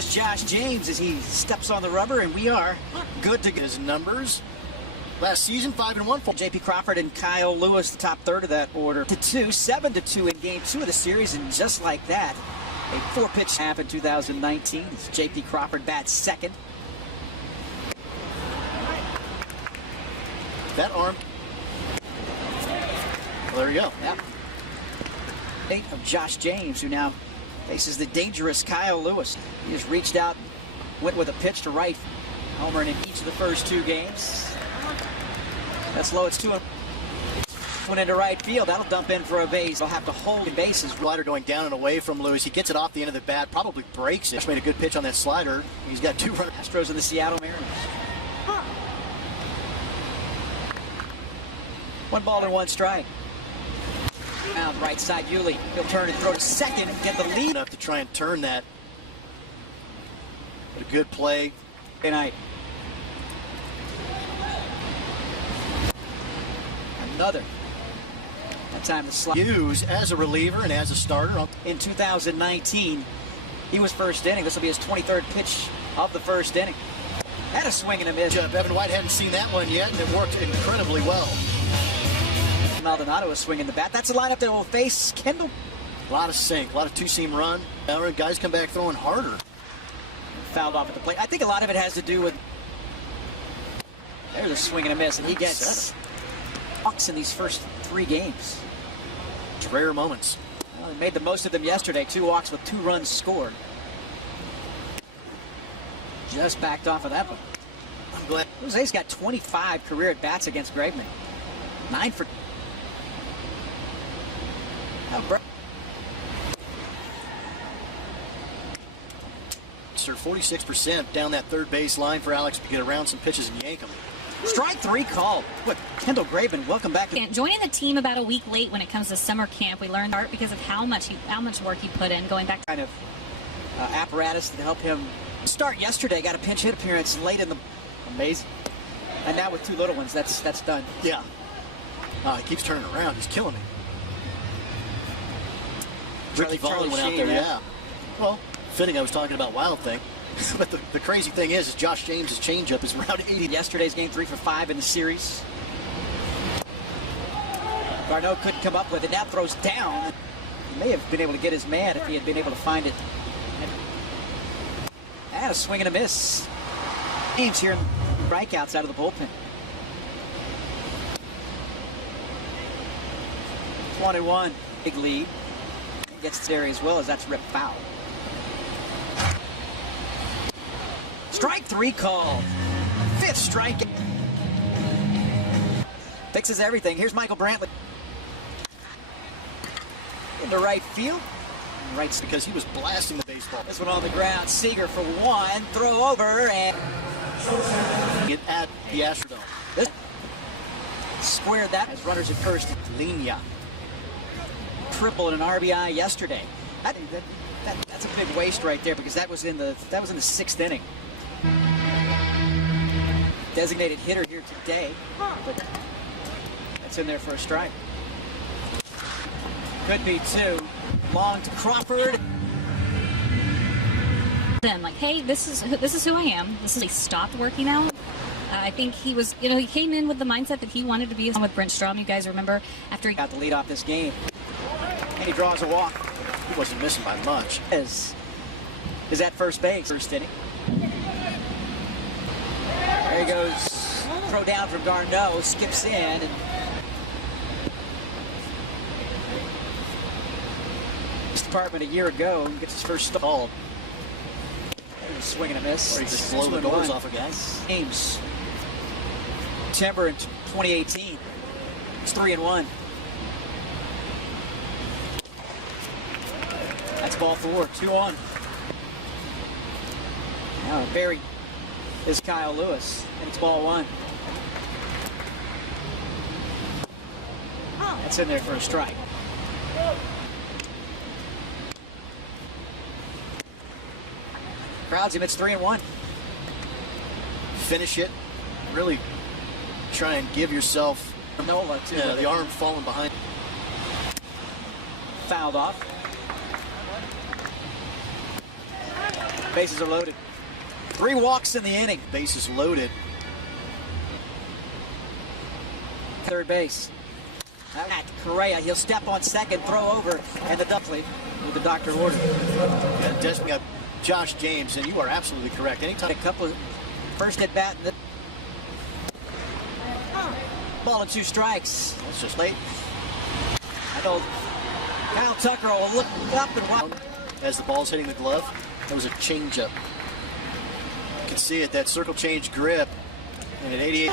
It's Josh James as he steps on the rubber, and we are good to get his numbers. Last season, 5-1 for J.P. Crawford and Kyle Lewis, the top third of that order. 7-2 in Game 2 of the series, and just like that, a 4-pitch half in 2019. As J.P. Crawford bats second. That arm. Well, there you go. Yep. 8 of Josh James, who now faces the dangerous Kyle Lewis. He just reached out, went with a pitch to right. Homer in each of the first 2 games. That's low. It's 2 went into right field. That'll dump in for a base. They'll have to hold the bases. Slider going down and away from Lewis. He gets it off the end of the bat, probably breaks it. Just made a good pitch on that slider. He's got 2 runners. Astros and the Seattle Mariners. 1 ball and 1 strike. Now the right side, Julio. He'll turn and throw to second and get the lead. Enough to try and turn that. But a good play. Good night. Another. That time the slide. Hughes as a reliever and as a starter. In 2019, he was first inning. This will be his 23rd pitch of the first inning. Had a swing and a miss. Evan White hadn't seen that one yet, and it worked incredibly well. Maldonado is swinging the bat. That's a lineup that will face Kendall. A lot of sink, a lot of 2-seam run. Guys come back throwing harder. Fouled off at the plate. I think a lot of it has to do with. There's a swing and a miss, and he gets walks in these first 3 games. It's rare moments. Well, he made the most of them yesterday. 2 walks with 2 runs scored. Just backed off of that one. I'm glad. Jose's got 25 career at bats against bregman. 9 for. Sir, 46% down that third base line for Alex to get around some pitches and yank them. Strike 3 called. What? Kendall Graven, welcome back. Joining the team about a week late when it comes to summer camp, we learned art because of how much work he put in going back. Kind of apparatus to help him start yesterday. Got a pinch hit appearance late in the. Amazing. And now with 2 little ones, that's done. Yeah. He keeps turning around. He's killing me. Ricky Vaughn went out there, yeah. Well, fitting I was talking about Wild Thing. But the crazy thing is Josh James' changeup is around 80. Yesterday's game 3 for 5 in the series. Garneau couldn't come up with it. Now throws down. He may have been able to get his man if he had been able to find it. And a swing and a miss. James here in strikeouts out of the bullpen. 21, big lead. Gets there as well as that's ripped foul. Strike 3 called. 5th strike. Fixes everything. Here's Michael Brantley. Into right field. Right, because he was blasting the baseball. This one on the ground. Seager for 1. Throw over and get at the Astrodome. This squared that as runners at first. Linia. Triple and an RBI yesterday. That's a big waste right there because that was in the 6th inning. Designated hitter here today, but that's in there for a strike. Could be 2. Long to Crawford. Then like, hey, this is who I am. This is he stopped working out. I think he was, he came in with the mindset that he wanted to be with Brent Strom. You guys remember after he got the lead off this game. And he draws a walk. He wasn't missing by much. Is at first base. First inning. There he goes. Throw down from Garneau. Skips in. And this department a year ago gets his first stall. Swing and a miss. Or he just blow the doors off of guys. Games. September in 2018. It's 3-1. That's ball 4, 2-on. Now buried is Kyle Lewis, and it's ball 1. That's in there for a strike. Crowds him, it's 3-1. Finish it. Really try and give yourself Nola too. Yeah, the arm falling behind. Fouled off. Bases are loaded. 3 walks in the inning. Bases loaded. Third base. At Correa, he'll step on second, throw over, and the dumpling with the doctor order. Yeah, Desmond got Josh James, and you are absolutely correct. Anytime A couple of first at bat. Ball and 2 strikes. that's just late. I know Kyle Tucker will look up and watch. As the ball's hitting the glove, that was a changeup. You can see it, that circle change grip. And at 88.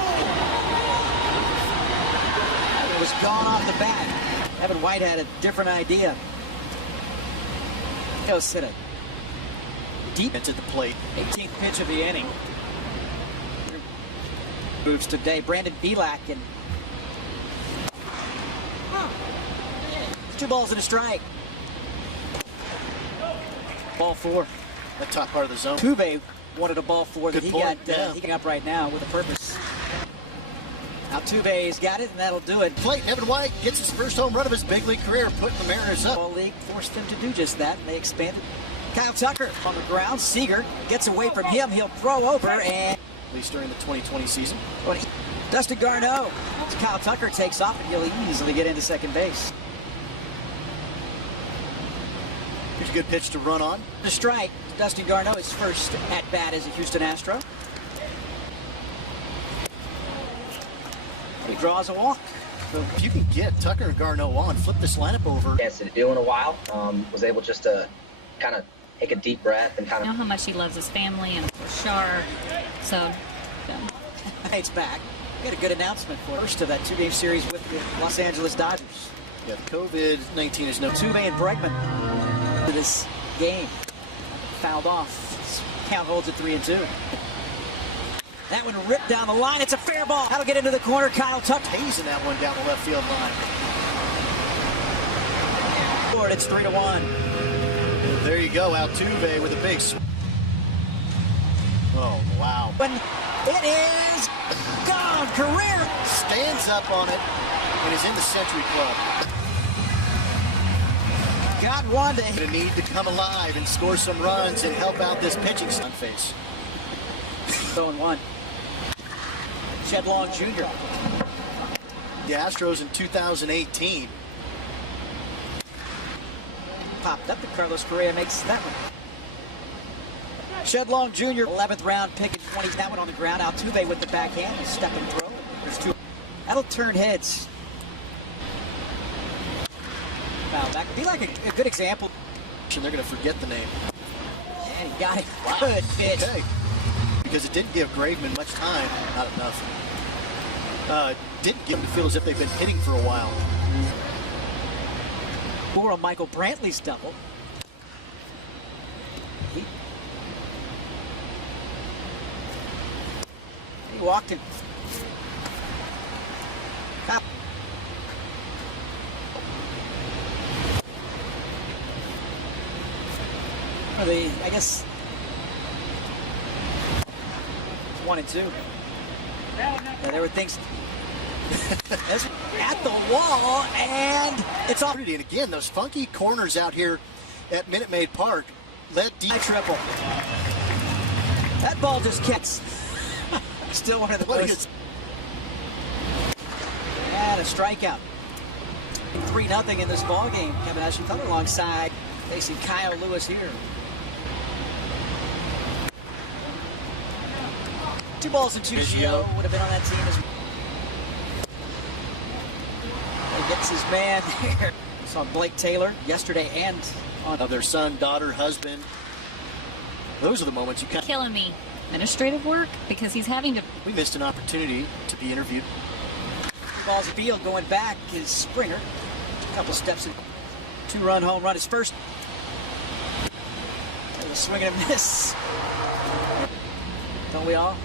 It was gone off the bat. Evan White had a different idea. He'll sit it deep into the plate. 18th pitch of the inning. Moves today. Brandon Belak and 2 balls and a strike. Ball 4. The top part of the zone. Altuve wanted a ball 4 that Good he point, got. yeah. He got up right now with a purpose. Altuve's got it, and that'll do it. Plate. Evan White gets his first home run of his big league career, putting the Mariners up. Ball league forced them to do just that, and they expanded. Kyle Tucker on the ground. Seager gets away from him. He'll throw over, and At least during the 2020 season. Dustin Garneau. Kyle Tucker takes off, and he'll easily get into second base. Here's a good pitch to run on. The strike. Dustin Garneau is first at bat as a Houston Astro. He draws a walk. So if you can get Tucker and Garneau on, flip this lineup over. Chance to do in a while. Was able just to kind of take a deep breath and kind I of. know how much he loves his family and Shar. So, yeah. It's back. We had a good announcement for first of that 2-game series with the Los Angeles Dodgers. Yeah, COVID-19 is no. Altuve and Bregman for this game. Fouled off. Count holds at 3-2. That one ripped down the line. It's a fair ball. That'll get into the corner. Kyle Tucker Hazing that one down the left field line. Lord, it's 3-1. There you go, Altuve with a big. Oh, wow. When it is gone. Career Stands up on it and is in the Century Club. got one to Gonna need to come alive and score some runs and help out this pitching stunt face. 0-1. Shedlong Jr. The Astros in 2018. Popped up, and Carlos Correa makes that one. Shedlong Jr. 11th round pick in 20. That one on the ground. Altuve with the backhand. Step and throw. There's 2. That'll turn heads. Foul back. Be like a good example. And they're going to forget the name. And he got it. Good pitch. Okay. Because it didn't give Graveman much time. Not enough. Didn't give them to feel as if they've been hitting for a while. Or on Michael Brantley's double. He walked in. I guess 1-2. There were things at the wall, and it's off. And again, those funky corners out here at Minute Maid Park led deep. Triple. That ball just kicks. Still one of the most. And a strikeout. 3-0 in this ball game. Kevin Ashton alongside facing Kyle Lewis here. 2 balls and 2 Gio would have been on that team as he gets his man there. Saw Blake Taylor yesterday and on Of their son, daughter, husband. Those are the moments you kind of. Killing me. Administrative work because he's having to. We missed an opportunity to be interviewed. 2 balls field going back is Springer. A couple steps in. 2-run home run. His first. A swing and a miss. Don't we all?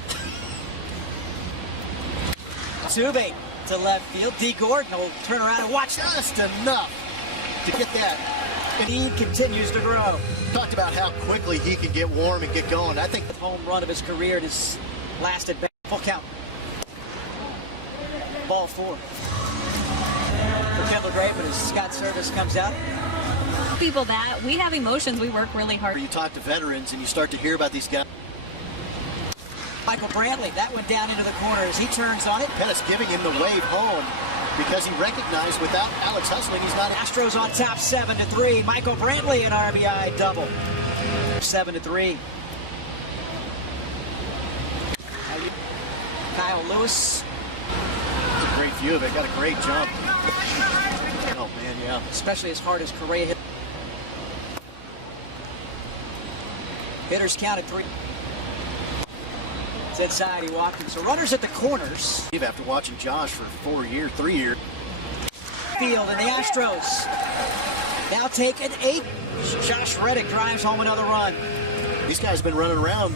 Altuve to left field. D. Gordon will turn around and watch. Just enough to get that. And he continues to grow. Talked about how quickly he can get warm and get going. I think The home run of his career in his last at bat. Full count. Ball 4. For Kendall Graveman as Scott Service comes out. People that we have emotions, we work really hard. You talk to veterans and you start to hear about these guys. Michael Brantley, that one down into the corner as he turns on it. Pettis giving him the wave home because he recognized without Alex hustling, he's not. Astros on top 7-3. Michael Brantley an RBI double. 7-3. Kyle Lewis. It's a great view of it. Got a great jump. Oh man, yeah. Especially as hard as Correa hit. Hitters counted 3. It's inside, he walked in. So runners at the corners. After watching Josh for 3 years. Field and the Astros now take an 8. Josh Reddick drives home another run. These guys have been running around,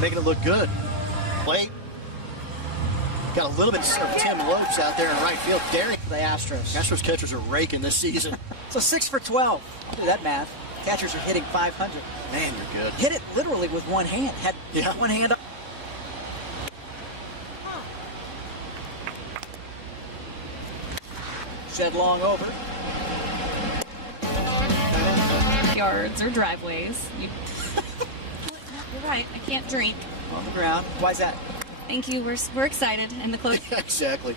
making it look good. Late. Got a little bit of Tim Lopes out there in right field, daring. The Astros. Astros catchers are raking this season. So 6 for 12. I'll do that math. Catchers are hitting 500. Man, you're good. Hit it literally with one hand. Had one hand up. Shed long over. Yards or driveways. You're right. I can't drink. On the ground. Why is that? Thank you. We're excited. And the close. Exactly.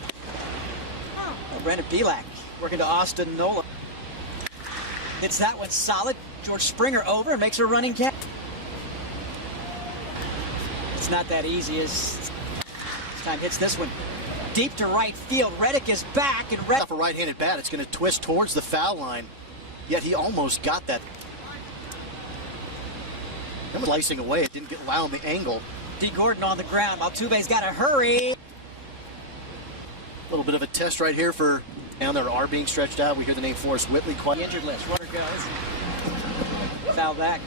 Brandon Belak working to Austin Nola. Hits that one solid. George Springer over and makes a running catch. It's not that easy as this time hits this one. Deep to right field. Reddick is back and Off a right-handed bat, it's going to twist towards the foul line. Yet he almost got that. That was slicing away. It didn't allow him the angle. D. Gordon on the ground. Altuve's got to hurry. A little bit of a test right here for down there are being stretched out. We hear the name Forrest Whitley. Quite The injured list. Runner goes. Foul back.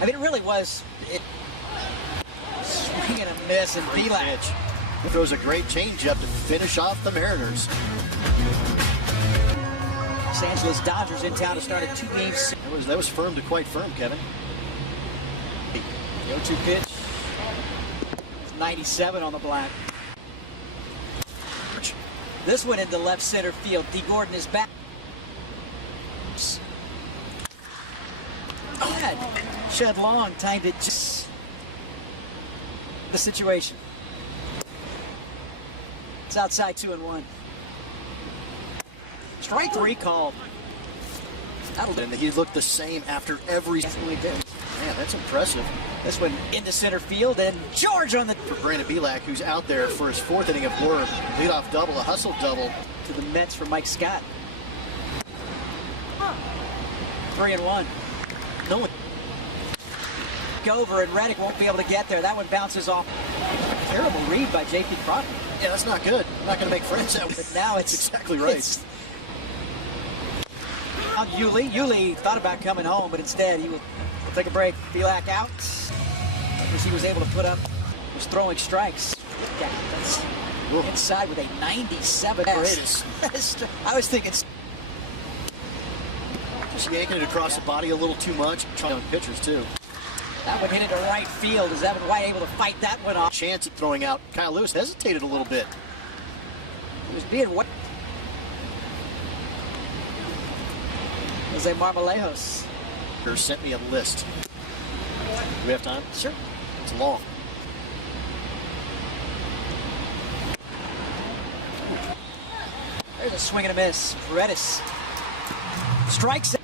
I mean, it really was. Swing and a miss, and Belak. He throws a great changeup to finish off the Mariners. Los Angeles Dodgers in town to start a 2-game series. That was firm to quite firm, Kevin. The 0-2 pitch. It's 97 on the black. This one into left center field. D. Gordon is back. Shed long, timed it just the situation. It's outside 2-1. Strike 3 called. That'll do. And he looked the same after every. Definitely did. Man, that's impressive. This one into center field, and George on the For Brandon Belak, who's out there for his 4th inning of work. Leadoff double, a hustle double. to the Mets for Mike Scott. 3-1. No one. Over and Reddick won't be able to get there. That one bounces off. Terrible read by J.P. Crawford. Yeah, that's not good. I'm not going to make friends that way. But now it's exactly right. Now Yuli thought about coming home, but instead he will take a break. Belak out. As he was able to put up, was throwing strikes. Yeah, that's inside with a 97. I was thinking. Just yanking it across the body a little too much. Trying on pitchers too. That one hit into right field. Is Evan White able to fight that one off? Chance at throwing out. Kyle Lewis hesitated a little bit. He was being wet. Jose Marmolejos. Sent me a list. Do we have time? Sure. It's long. There's a swing and a miss. Paredes strikes.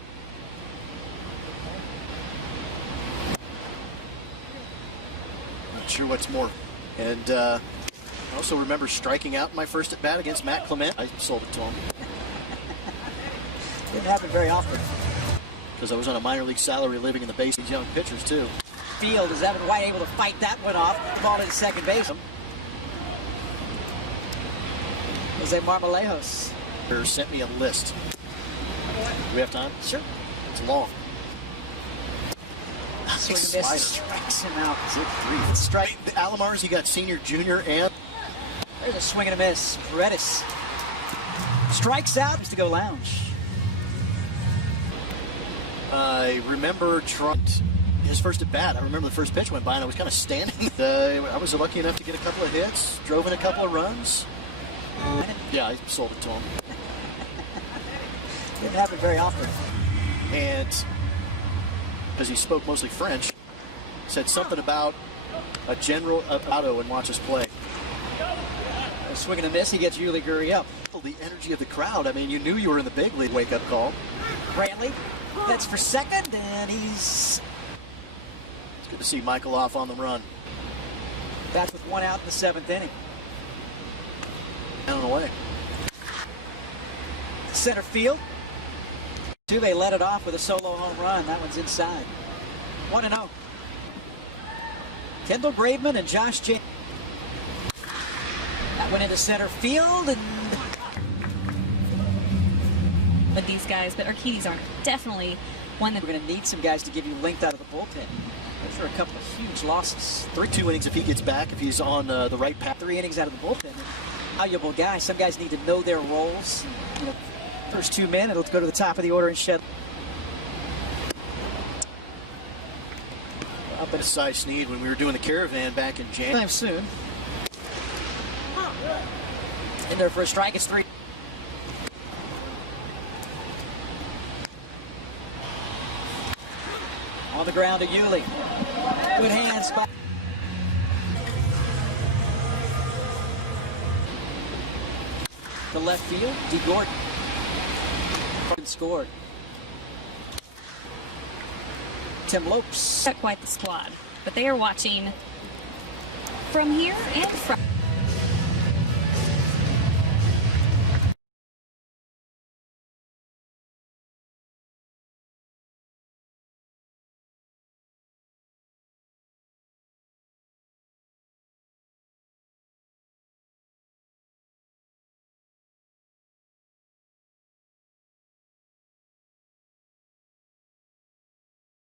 Not sure what's more. And I also remember striking out my first at bat against Matt Clement. I sold it to him. Didn't happen very often. Because I was on a minor league salary living in the base. These young pitchers too. Field, is Evan White able to fight that one off? Ball to second base. Jose Marmolejos. Sent me a list. Do we have time? Sure. It's long. Swing and miss. Strikes him out. Strike. The Alomars, he got senior, junior, and there's a swing and a miss. Paredes strikes out. Needs to go lounge. I remember his first at bat. I remember the first pitch went by and I was kind of standing. I was lucky enough to get a couple of hits, drove in a couple of runs. Yeah, I sold it to him. Didn't happen very often. And because he spoke mostly French, said something about a general auto and watch us play. A swing and a miss, he gets Yuli Guri up. The energy of the crowd, I mean, you knew you were in the big league. Wake-up call. Brantley, that's for second, and he's... It's good to see Michael off on the run. That's with one out in the 7th inning. Down and away. Center field. Altuve led it off with a solo home run. That one's inside. 1-0. Kendall Bregman and Josh James. That went into center field, and With these guys, but Urquidez aren't definitely one that we're going to need some guys to give you length out of the bullpen. Those are a couple of huge losses. 2 innings if he gets back, if he's on the right path. 3 innings out of the bullpen. Valuable guys. Some guys need to know their roles. You know, first 2 men, it'll go to the top of the order and shed. Up at Cy Sneed when we were doing the caravan back in January. Time soon. In there for a strike, it's 3. On the ground to Yuli. Good hands by the left field. D. Gordon scored. Tim Lopes. not quite the squad, but they are watching from here and from.